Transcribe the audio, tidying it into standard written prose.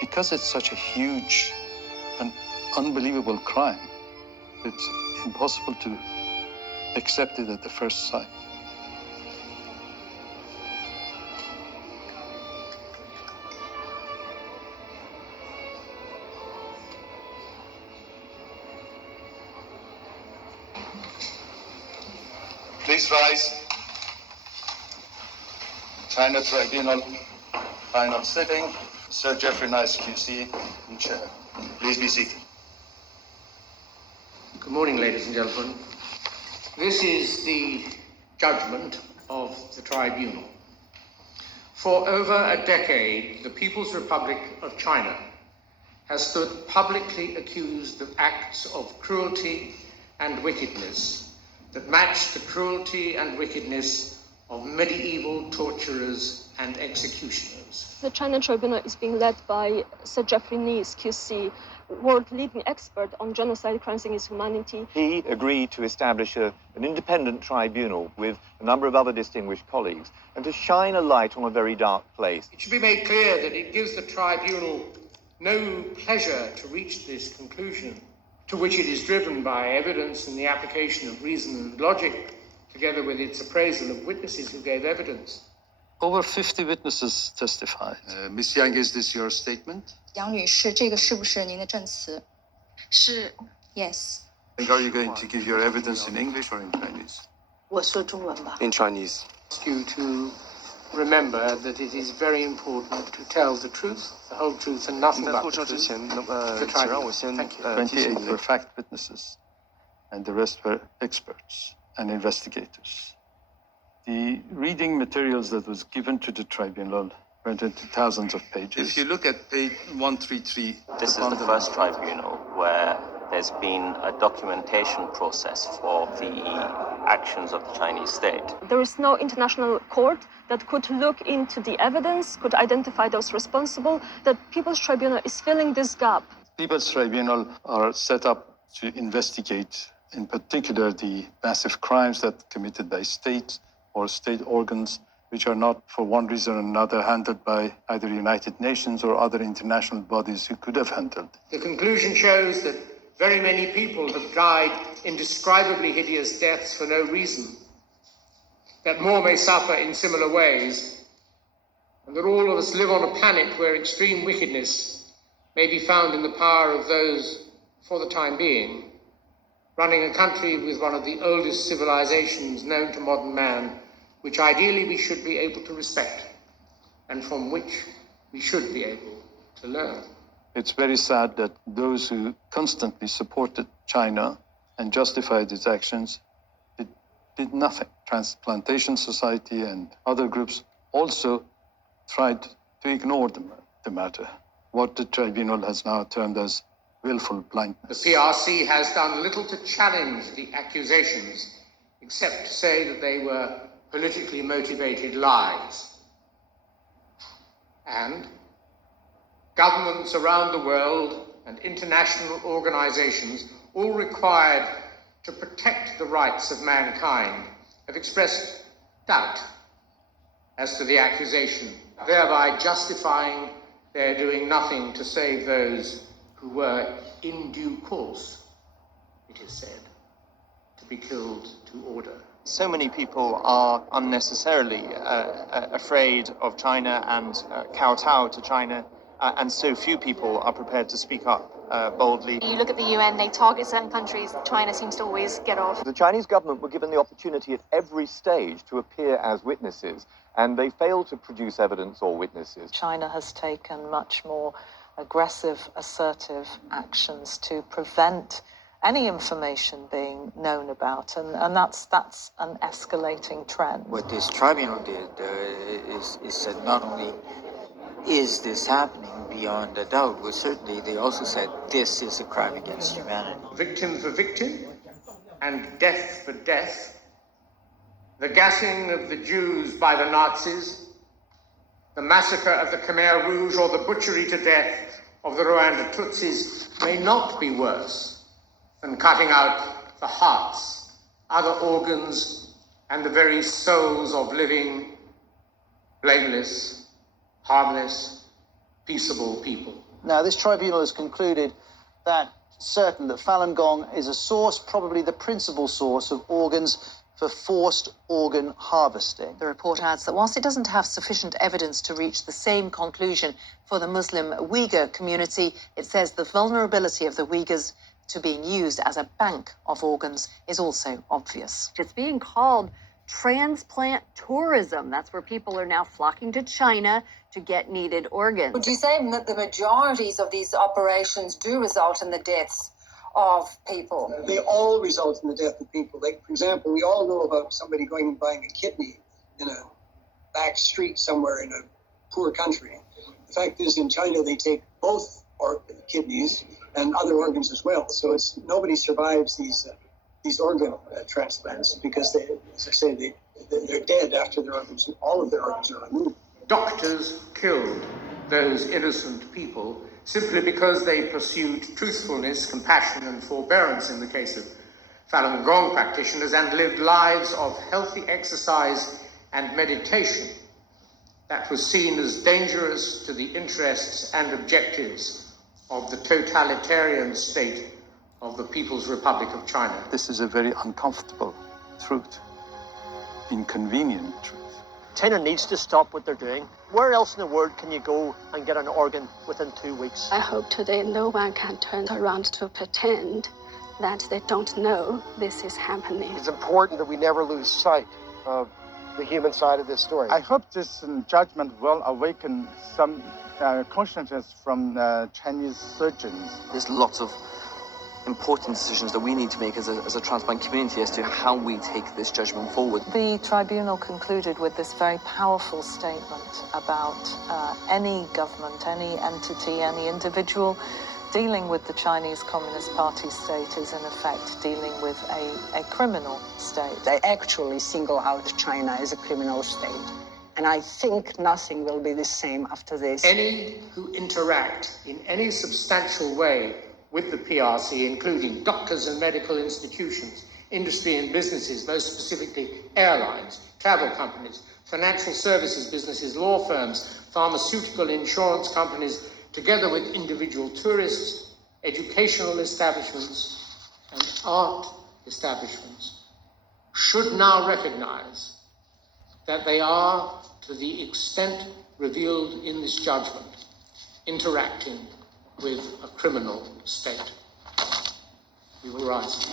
because it's such a huge and unbelievable crime, it's impossible to accept it at the first sight. Please rise. China Tribunal, final sitting. Sir Jeffrey Nice, QC, in chair. Please be seated. Good morning, ladies and gentlemen. This is the judgment of the tribunal. For over a decade, the People's Republic of China has stood publicly accused of acts of cruelty and wickedness that match the cruelty and wickedness of medieval torturers and executioners. The China Tribunal is being led by Sir Jeffrey Nice, QC, world-leading expert on genocide, crimes against humanity. He agreed to establish an independent tribunal with a number of other distinguished colleagues and to shine a light on a very dark place. It should be made clear that it gives the tribunal no pleasure to reach this conclusion, to which it is driven by evidence and the application of reason and logic, together with its appraisal of witnesses who gave evidence. Over 50 witnesses testified. Ms. Yang, is this your statement? 杨女士，这个是不是您的证词？是。 Yes. Are you going to give your evidence in English or in Chinese? 我说中文吧。 In Chinese. Ask you to remember that it is very important to tell the truth, the whole truth, and nothing but the truth. 请让我先提醒 28 were fact witnesses, and the rest were experts and investigators. The reading materials that was given to the tribunal went into thousands of pages. If you look at page 133... This is the first tribunal where there's been a documentation process for the actions of the Chinese state. There is no international court that could look into the evidence, could identify those responsible. The People's Tribunal is filling this gap. People's Tribunal are set up to investigate, in particular, the massive crimes that committed by states or state organs, which are not, for one reason or another, handled by either United Nations or other international bodies who could have handled. The conclusion shows that very many people have died indescribably hideous deaths for no reason, that more may suffer in similar ways, and that all of us live on a planet where extreme wickedness may be found in the power of those, for the time being, running a country with one of the oldest civilizations known to modern man, which ideally we should be able to respect, and from which we should be able to learn. It's very sad that those who constantly supported China and justified its actions did nothing. Transplantation Society and other groups also tried to ignore the matter, what the tribunal has now termed as willful blindness. The PRC has done little to challenge the accusations, except to say that they were politically motivated lies. And governments around the world and international organizations, all required to protect the rights of mankind, have expressed doubt as to the accusation, thereby justifying their doing nothing to save those who were in due course, it is said, to be killed to order. So many people are unnecessarily afraid of China and kowtow to China, and so few people are prepared to speak up boldly. You look at the UN, they target certain countries. China seems to always get off. The Chinese government were given the opportunity at every stage to appear as witnesses, and they failed to produce evidence or witnesses. China has taken much more aggressive, assertive actions to prevent any information being known about, and that's an escalating trend. What this tribunal did is that not only is this happening beyond a doubt, but certainly they also said this is a crime against humanity. Victim for victim and death for death, the gassing of the Jews by the Nazis, the massacre of the Khmer Rouge, or the butchery to death of the Rwanda Tutsis may not be worse than cutting out the hearts, other organs, and the very souls of living, blameless, harmless peaceable people. Now, this tribunal has concluded that certain that Falun Gong is a source, probably the principal source of organs for forced organ harvesting. The report adds that whilst it doesn't have sufficient evidence to reach the same conclusion for the Muslim Uyghur community, it says the vulnerability of the Uyghurs to being used as a bank of organs is also obvious. It's being called transplant tourism. That's where people are now flocking to China to get needed organs. Would you say that the majorities of these operations do result in the deaths of people? They all result in the death of people. Like, for example, we all know about somebody going and buying a kidney in a back street somewhere in a poor country. The fact is, in China, they take both kidneys and other organs as well. So nobody survives these organ transplants because they, as I say, they're dead after all of their organs are removed. Doctors killed those innocent people simply because they pursued truthfulness, compassion, and forbearance in the case of Falun Gong practitioners and lived lives of healthy exercise and meditation that was seen as dangerous to the interests and objectives of the totalitarian state of the People's Republic of China. This is a very uncomfortable truth, inconvenient truth. China needs to stop what they're doing. Where else in the world can you go and get an organ within 2 weeks? I hope today no one can turn around to pretend that they don't know this is happening. It's important that we never lose sight of the human side of this story. I hope this judgment will awaken some consciousness from Chinese surgeons. There's lots of important decisions that we need to make as a transplant community as to how we take this judgment forward. The tribunal concluded with this very powerful statement about any government, any entity, any individual dealing with the Chinese Communist Party state is in effect dealing with a criminal state. They actually single out China as a criminal state. And I think nothing will be the same after this. Any who interact in any substantial way with the PRC, including doctors and medical institutions, industry and businesses, most specifically airlines, travel companies, financial services businesses, law firms, pharmaceutical insurance companies, together with individual tourists, educational establishments, and art establishments, should now recognize that they are, to the extent revealed in this judgment, interacting with a criminal state. We will rise.